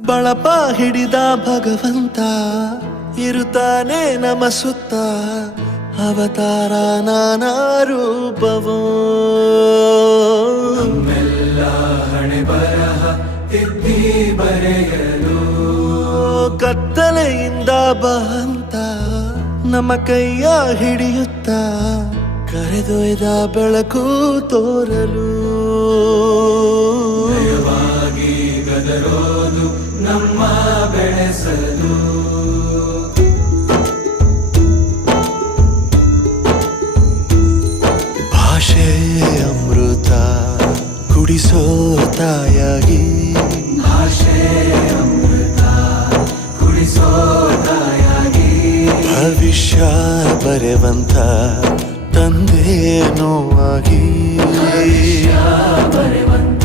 ಬಳಪ ಹಿಡಿದ ಭಗವಂತ ಇರುತ್ತಾನೆ ನಮ ಸುತ್ತ ಅವತಾರ ನಾನಾ ರೂಪವೋ ನಮ್ಮೆಲ್ಲ ಹಣೆ ಬರಹ ತಿದ್ದಿ ಬರೆಯಲು ಕತ್ತಲೆಯಿಂದ ಬಂತ ನಮ್ಮ ಕೈಯ ಹಿಡಿಯುತ್ತ ಕರೆದೊಯ್ದ ಬೆಳಕು ತೋರಲು ದಯವಾಗಿ ಗದರೋದು ನಮ್ಮ ಬೆಳೆಸಲು ಭಾಷೆ ಅಮೃತ ಕುಡಿಸೋ ತಾಯಾಗಿ ಭಾಷೆ ಅಮೃತ ಕುಡಿಸೋ ತಾಯಾಗಿ ಭವಿಷ್ಯ ಬರೆವಂತ ತಂದೆ ನೋವಾಗಿ ಬರೆವಂತ